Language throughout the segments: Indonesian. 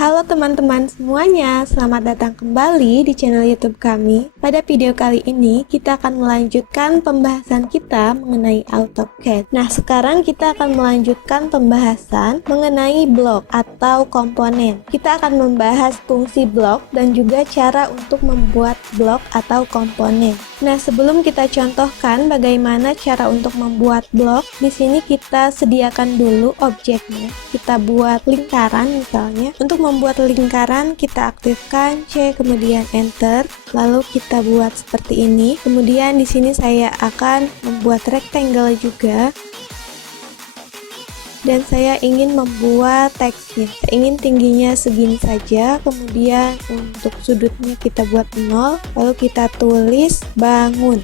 Halo teman-teman semuanya, selamat datang kembali di channel YouTube kami. Pada video kali ini, kita akan melanjutkan pembahasan kita mengenai AutoCAD. Nah, sekarang kita akan melanjutkan pembahasan mengenai blok atau komponen. Kita akan membahas fungsi blok dan juga cara untuk membuat blok atau komponen. Nah, sebelum kita contohkan bagaimana cara untuk membuat blok, di sini kita sediakan dulu objeknya. Kita buat lingkaran misalnya. Untuk membuat lingkaran, kita aktifkan C kemudian enter, lalu kita buat seperti ini. Kemudian di sini saya akan membuat rectangle juga. Dan saya ingin membuat teksnya. Saya ingin tingginya segini saja, kemudian untuk sudutnya kita buat 0, lalu kita tulis bangun.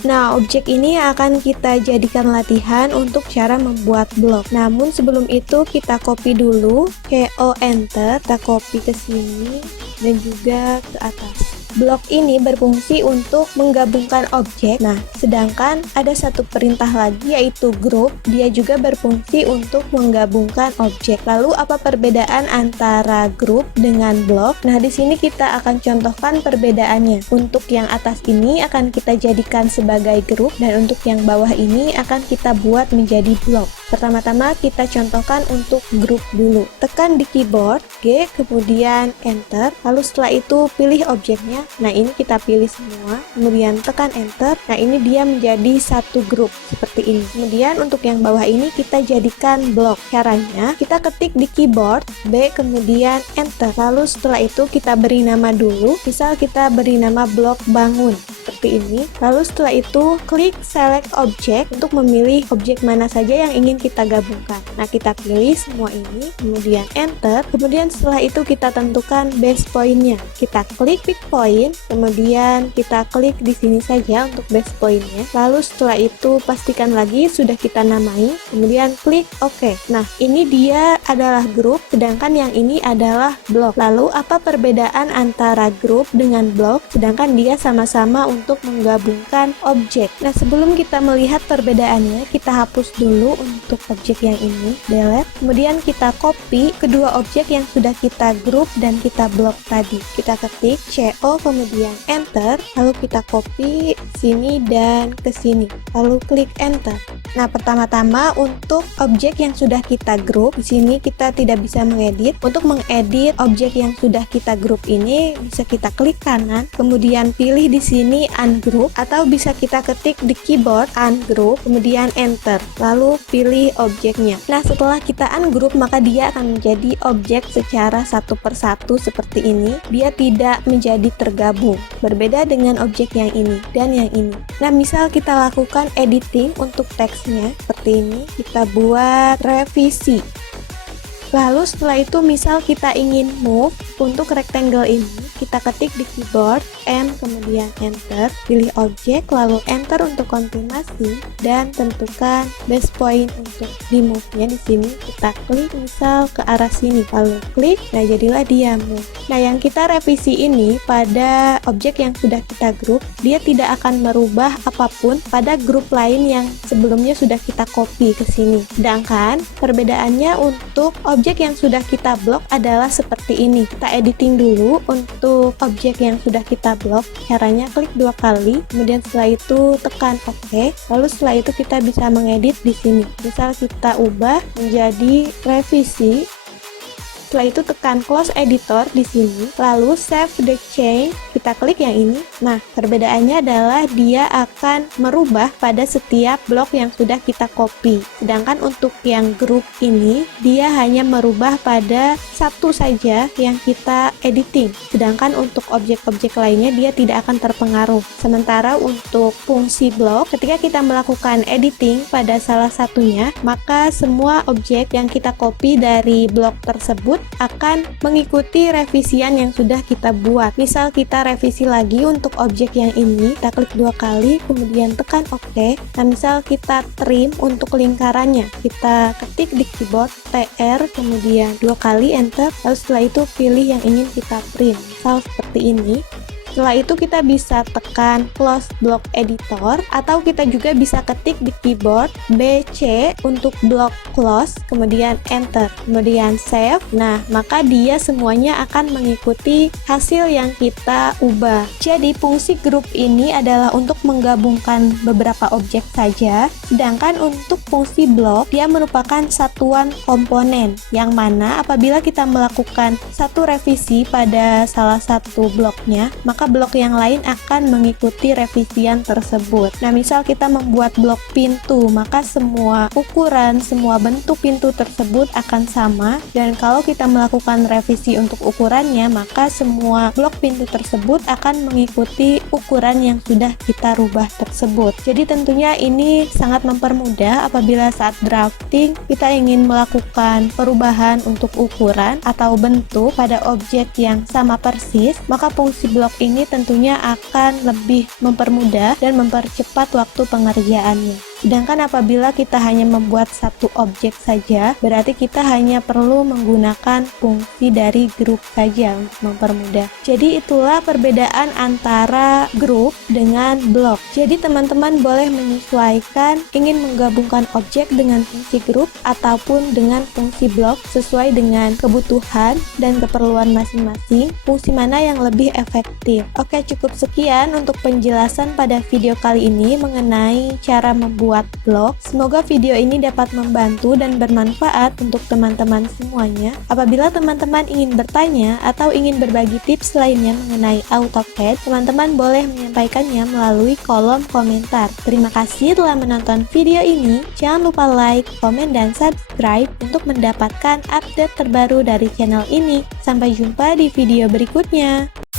Nah, objek ini akan kita jadikan latihan untuk cara membuat blok. Namun sebelum itu kita copy dulu, CO enter, kita copy ke sini dan juga ke atas. Blok ini berfungsi untuk menggabungkan objek. Nah, sedangkan ada satu perintah lagi yaitu group, dia juga berfungsi untuk menggabungkan objek. Lalu apa perbedaan antara group dengan blok? Nah, di sini kita akan contohkan perbedaannya. Untuk yang atas ini akan kita jadikan sebagai group dan untuk yang bawah ini akan kita buat menjadi blok. Pertama-tama kita contohkan untuk group dulu. Tekan di keyboard G kemudian enter, lalu setelah itu pilih objeknya. Nah, ini kita pilih semua, kemudian tekan enter. Nah, ini dia menjadi satu grup seperti ini. Kemudian untuk yang bawah ini kita jadikan blok. Caranya kita ketik di keyboard B kemudian enter, lalu setelah itu kita beri nama dulu. Misal kita beri nama blok bangun seperti ini. Lalu setelah itu klik select object untuk memilih objek mana saja yang ingin kita gabungkan. Nah, kita pilih semua ini, kemudian enter. Kemudian setelah itu kita tentukan base point-nya. Kita klik pick point, kemudian kita klik di sini saja untuk base point-nya. Lalu setelah itu pastikan lagi sudah kita namai, kemudian klik OK. Nah, ini dia adalah grup, sedangkan yang ini adalah blok. Lalu apa perbedaan antara grup dengan blok, sedangkan dia sama-sama untuk menggabungkan objek. Nah, sebelum kita melihat perbedaannya, kita hapus dulu untuk objek yang ini, delete. Kemudian kita copy kedua objek yang sudah kita grup dan kita blok tadi. Kita ketik CO kemudian enter, lalu kita copy sini dan ke sini. Lalu klik enter. Nah, pertama-tama untuk objek yang sudah kita grup, di sini kita tidak bisa mengedit. Untuk mengedit objek yang sudah kita grup ini bisa kita klik kanan, kemudian pilih di sini ungroup, atau bisa kita ketik di keyboard ungroup kemudian enter, lalu pilih objeknya. Nah, setelah kita ungroup maka dia akan menjadi objek secara satu persatu seperti ini. Dia tidak menjadi tergabung, berbeda dengan objek yang ini dan yang ini. Nah, misal kita lakukan editing untuk teksnya seperti ini, kita buat revisi. Lalu setelah itu misal kita ingin move untuk rectangle ini, kita ketik di keyboard M kemudian enter, pilih objek lalu enter untuk konfirmasi dan tentukan base point untuk di move-nya. Di sini kita klik misal ke arah sini, lalu klik, nah jadilah dia move. Nah, yang kita revisi ini pada objek yang sudah kita grup, dia tidak akan merubah apapun pada grup lain yang sebelumnya sudah kita copy ke sini. Sedangkan perbedaannya untuk objek yang sudah kita blok adalah seperti ini. Kita editing dulu untuk objek yang sudah kita blok. Caranya klik 2 kali, kemudian setelah itu tekan OK. Lalu setelah itu kita bisa mengedit di sini. Misal kita ubah menjadi revisi. Setelah itu tekan close editor di sini, lalu save the change, kita klik yang ini. Nah, perbedaannya adalah dia akan merubah pada setiap blok yang sudah kita copy. Sedangkan untuk yang grup ini, dia hanya merubah pada satu saja yang kita editing. Sedangkan untuk objek-objek lainnya dia tidak akan terpengaruh. Sementara untuk fungsi blok, ketika kita melakukan editing pada salah satunya, maka semua objek yang kita copy dari blok tersebut akan mengikuti revisian yang sudah kita buat. Misal kita revisi lagi untuk objek yang ini, kita klik 2 kali, kemudian tekan OK. Nah, misal kita trim untuk lingkarannya, kita ketik di keyboard TR, kemudian 2 kali enter, lalu setelah itu pilih yang ingin kita trim. Misal seperti ini. Setelah itu kita bisa tekan close block editor, atau kita juga bisa ketik di keyboard BC untuk block close, kemudian enter, kemudian save. Nah, maka dia semuanya akan mengikuti hasil yang kita ubah. Jadi fungsi group ini adalah untuk menggabungkan beberapa objek saja, sedangkan untuk fungsi block dia merupakan satuan komponen, yang mana apabila kita melakukan satu revisi pada salah satu bloknya, maka blok yang lain akan mengikuti revisian tersebut. Nah, misal kita membuat blok pintu, maka semua ukuran, semua bentuk pintu tersebut akan sama, dan kalau kita melakukan revisi untuk ukurannya, maka semua blok pintu tersebut akan mengikuti ukuran yang sudah kita rubah tersebut. Jadi tentunya ini sangat mempermudah apabila saat drafting kita ingin melakukan perubahan untuk ukuran atau bentuk pada objek yang sama persis, maka fungsi blok ini tentunya akan lebih mempermudah dan mempercepat waktu pengerjaannya. Sedangkan apabila kita hanya membuat satu objek saja, berarti kita hanya perlu menggunakan fungsi dari group saja untuk mempermudah. Jadi itulah perbedaan antara group dengan block. Jadi teman-teman boleh menyesuaikan ingin menggabungkan objek dengan fungsi group ataupun dengan fungsi block sesuai dengan kebutuhan dan keperluan masing-masing, fungsi mana yang lebih efektif. Oke, cukup sekian untuk penjelasan pada video kali ini mengenai cara membuat blog. Semoga video ini dapat membantu dan bermanfaat untuk teman-teman semuanya. Apabila teman-teman ingin bertanya atau ingin berbagi tips lainnya mengenai AutoCAD, teman-teman boleh menyampaikannya melalui kolom komentar. Terima kasih telah menonton video ini. Jangan lupa like, komen, dan subscribe untuk mendapatkan update terbaru dari channel ini. Sampai jumpa di video berikutnya.